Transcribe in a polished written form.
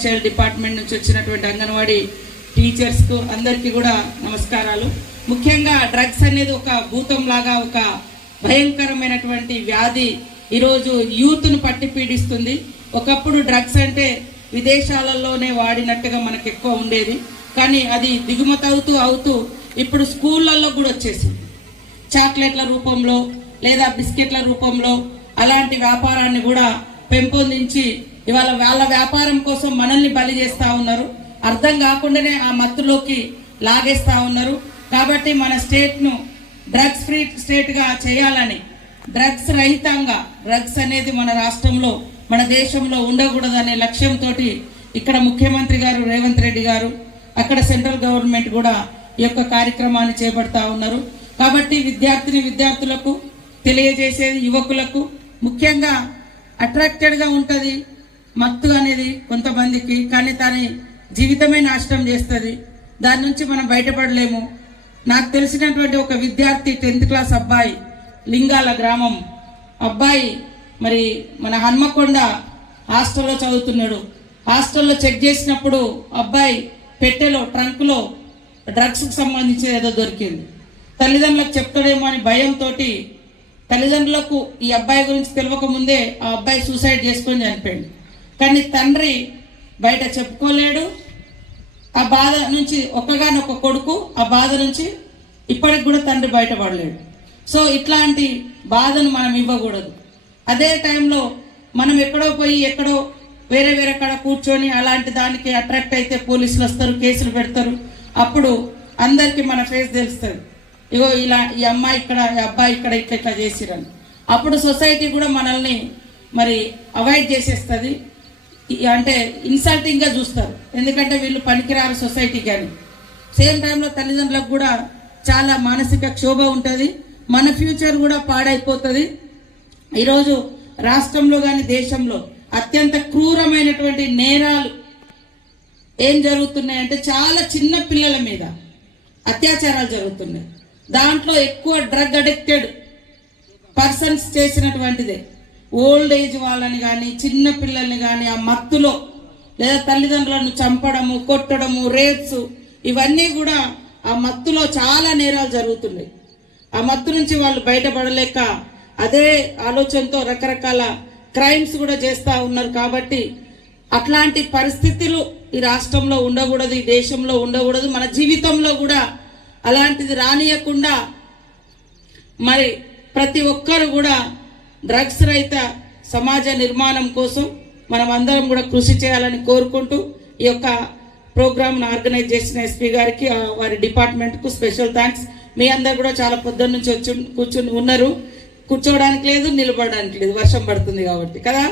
And child department నుంచి వచ్చినటువంటి అంగన్వాడీ టీచర్స్కు అందరికీ కూడా నమస్కారాలు. ముఖ్యంగా డ్రగ్స్ అనేది ఒక భూతం లాగా ఒక భయంకరమైనటువంటి వ్యాధి ఈరోజు యూత్ను పట్టి పీడిస్తుంది. ఒకప్పుడు డ్రగ్స్ అంటే విదేశాలలోనే వాడినట్టుగా మనకు ఎక్కువ ఉండేది, కానీ అది దిగుమతి అవుతూ ఇప్పుడు స్కూళ్ళల్లో కూడా వచ్చేసింది. చాక్లెట్ల రూపంలో లేదా బిస్కెట్ల రూపంలో అలాంటి వ్యాపారాన్ని కూడా పెంపొందించి ఇవాళ వాళ్ళ వ్యాపారం కోసం మనల్ని బలి చేస్తూ ఉన్నారు. అర్థం కాకుండానే ఆ మత్తులోకి లాగేస్తూ ఉన్నారు. కాబట్టి మన స్టేట్ను డ్రగ్స్ ఫ్రీ స్టేట్గా చేయాలని, డ్రగ్స్ రహితంగా, డ్రగ్స్ అనేది మన రాష్ట్రంలో మన దేశంలో ఉండకూడదనే లక్ష్యంతో ఇక్కడ ముఖ్యమంత్రి గారు రేవంత్ రెడ్డి గారు, అక్కడ సెంట్రల్ గవర్నమెంట్ కూడా ఈ యొక్క కార్యక్రమాన్ని చేపడతా ఉన్నారు. కాబట్టి విద్యార్థులకు తెలియజేసేది, యువకులకు ముఖ్యంగా అట్రాక్టెడ్గా ఉంటుంది మత్తు అనేది కొంతమందికి, కానీ దాని జీవితమే నాశనం చేస్తుంది. దాని నుంచి మనం బయటపడలేము. నాకు తెలిసినటువంటి ఒక విద్యార్థి 10th క్లాస్ అబ్బాయి, లింగాల గ్రామం అబ్బాయి, మరి మన హన్మకొండ హాస్టల్లో చదువుతున్నాడు. హాస్టల్లో చెక్ చేసినప్పుడు అబ్బాయి పెట్టెలో, ట్రంక్లో డ్రగ్స్కి సంబంధించి ఏదో దొరికింది. తల్లిదండ్రులకు చెప్తాడేమో అని భయంతో తల్లిదండ్రులకు ఈ అబ్బాయి గురించి తెలియక ముందే ఆ అబ్బాయి సూసైడ్ చేసుకొని చనిపోయాడు. కానీ తండ్రి బయట చెప్పుకోలేడు. ఆ బాధ నుంచి ఒక్కగానొక్క కొడుకు, ఆ బాధ నుంచి ఇప్పటికి కూడా తండ్రి బయటపడలేడు. సో ఇట్లాంటి బాధను మనం ఇవ్వకూడదు. అదే టైంలో మనం ఎక్కడో వేరే కాడ కూర్చొని అలాంటి దానికి అట్రాక్ట్ అయితే పోలీసులు వస్తారు, కేసులు పెడతారు. అప్పుడు అందరికీ మన ఫేస్ తెలుస్తుంది. ఇగో ఇలా ఈ అమ్మాయి ఇక్కడ, ఈ అబ్బాయి ఇక్కడ ఇట్లా చేసిరని. అప్పుడు సొసైటీ కూడా మనల్ని మరి అవాయిడ్ చేసేస్తుంది. అంటే ఇన్సల్టింగ్గా చూస్తారు, ఎందుకంటే వీళ్ళు పనికిరారు సొసైటీ. కానీ సేమ్ టైంలో తల్లిదండ్రులకు కూడా చాలా మానసిక క్షోభ ఉంటుంది. మన ఫ్యూచర్ కూడా పాడైపోతుంది. ఈరోజు రాష్ట్రంలో కానీ దేశంలో అత్యంత క్రూరమైనటువంటి నేరాలు ఏం జరుగుతున్నాయంటే చాలా చిన్న పిల్లల మీద అత్యాచారాలు జరుగుతున్నాయి. దాంట్లో ఎక్కువ డ్రగ్ అడిక్టెడ్ పర్సన్స్ చేసినటువంటిదే. ఓల్డ్ ఏజ్ వాళ్ళని కానీ చిన్న పిల్లల్ని కానీ ఆ మత్తులో, లేదా తల్లిదండ్రులను చంపడము, కొట్టడము, రేప్స్, ఇవన్నీ కూడా ఆ మత్తులో చాలా నేరాలు జరుగుతున్నాయి. ఆ మత్తు నుంచి వాళ్ళు బయటపడలేక అదే ఆలోచనతో రకరకాల క్రైమ్స్ కూడా చేస్తూ ఉన్నారు. కాబట్టి అట్లాంటి పరిస్థితులు ఈ రాష్ట్రంలో ఉండకూడదు, ఈ దేశంలో ఉండకూడదు. మన జీవితంలో కూడా అలాంటిది రానియకుండా మరి ప్రతి ఒక్కరు కూడా డ్రగ్స్ రహిత సమాజ నిర్మాణం కోసం మనం అందరం కూడా కృషి చేయాలని కోరుకుంటూ ఈ యొక్క ప్రోగ్రామ్ను ఆర్గనైజ్ చేసిన ఎస్పీ గారికి, వారి డిపార్ట్మెంట్కు స్పెషల్ థ్యాంక్స్. మీ అందరు కూడా చాలా పొద్దున్న నుంచి కూర్చుని ఉన్నారు. కూర్చోవడానికి లేదు, నిలబడడానికి లేదు, వర్షం పడుతుంది కాబట్టి కదా.